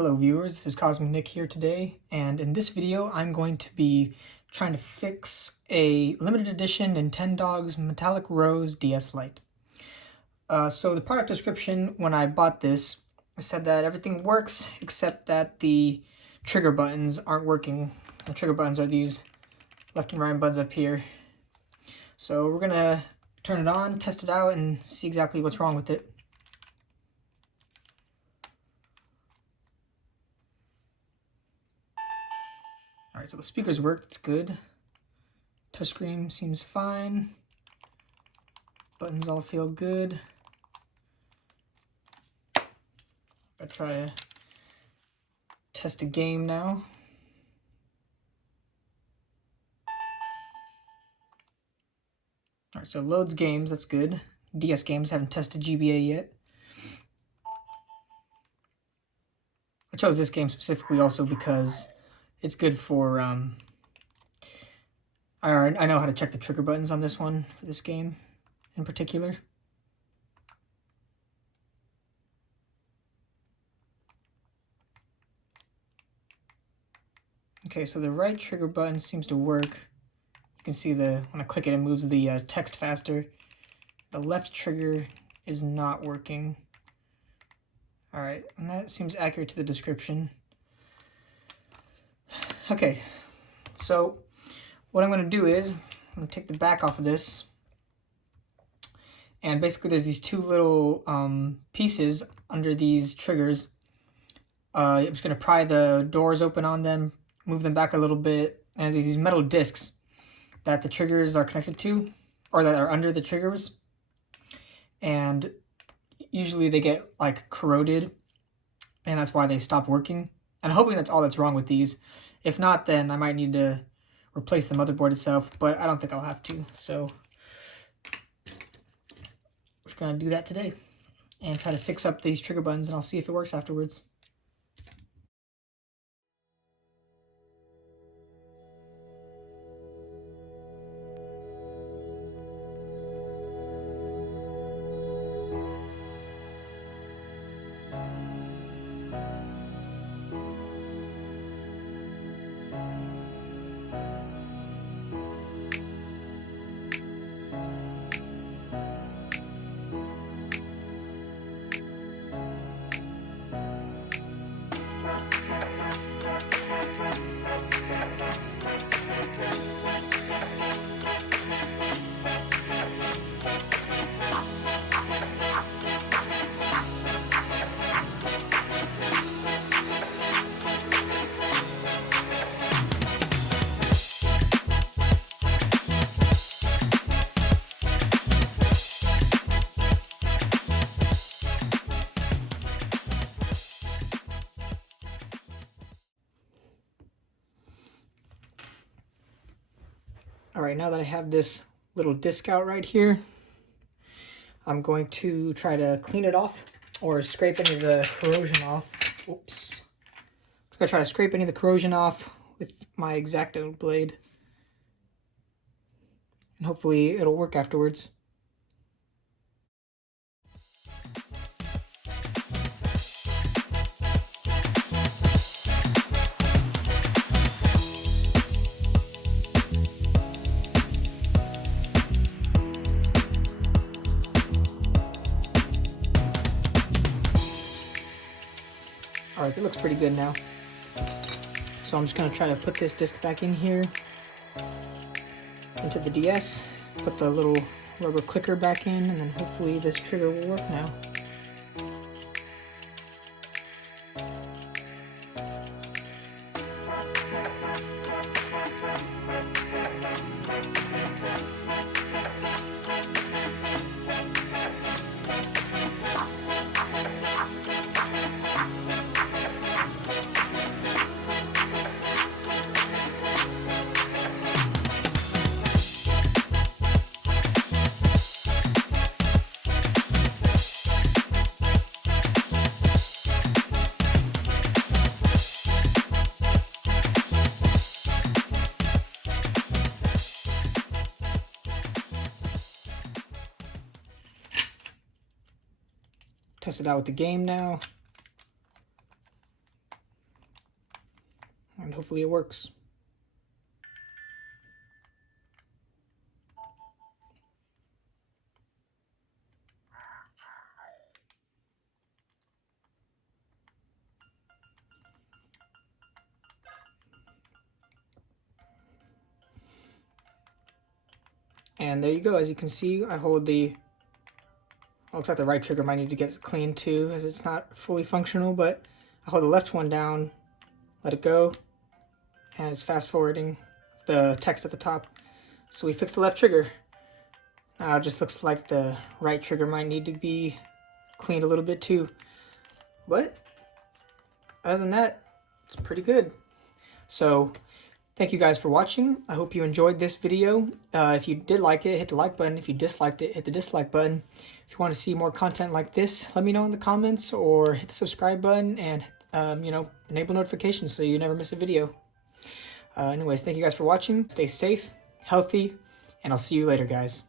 Hello viewers, this is Cosmic Nick here today, and in this video I'm going to be trying to fix a limited edition Nintendogs Metallic Rose DS Lite. So the product description when I bought this said that everything works except that the trigger buttons aren't working. The trigger buttons are these left and right buttons up here. So we're going to turn it on, test it out, and see exactly what's wrong with it. Alright, so the speakers work, that's good. Touchscreen seems fine. Buttons all feel good. I'll try to test a game now. Alright, so loads games, that's good. DS games, haven't tested GBA yet. I chose this game specifically also because it's good for, I know how to check the trigger buttons on this one, for this game in particular. Okay, so the right trigger button seems to work. You can see when I click it, it moves the text faster. The left trigger is not working. Alright, and that seems accurate to the description. Okay, so what I'm going to do is, I'm going to take the back off of this, and basically there's these two little pieces under these triggers. I'm just going to pry the doors open on them, move them back a little bit, and there's these metal discs that the triggers are connected to, or that are under the triggers, and usually they get like corroded, and that's why they stop working. And I'm hoping that's all that's wrong with these. If not, then I might need to replace the motherboard itself, but I don't think I'll have to. So we're just gonna do that today and try to fix up these trigger buttons, and I'll see if it works afterwards. Alright, now that I have this little disc out right here, I'm going to try to clean it off or scrape any of the corrosion off. Oops. I'm going to try to scrape any of the corrosion off with my X-Acto blade. And hopefully it'll work afterwards. Alright, it looks pretty good now. So I'm just going to try to put this disc back in here, into the DS, put the little rubber clicker back in, and then hopefully this trigger will work now. Test it out with the game now. hopefully it works. And there you go. As you can see, I hold the, looks like the right trigger might need to get cleaned too, as it's not fully functional, but I hold the left one down, let it go, and it's fast forwarding the text at the top. So we fixed the left trigger. Now it just looks like the right trigger might need to be cleaned a little bit too. But other than that, it's pretty good. So thank you guys for watching. I hope you enjoyed this video. If you did like it, hit the like button. If you disliked it, hit the dislike button. If you want to see more content like this, let me know in the comments, or hit the subscribe button and enable notifications so you never miss a video. Anyways, thank you guys for watching. Stay safe, healthy, and I'll see you later, guys.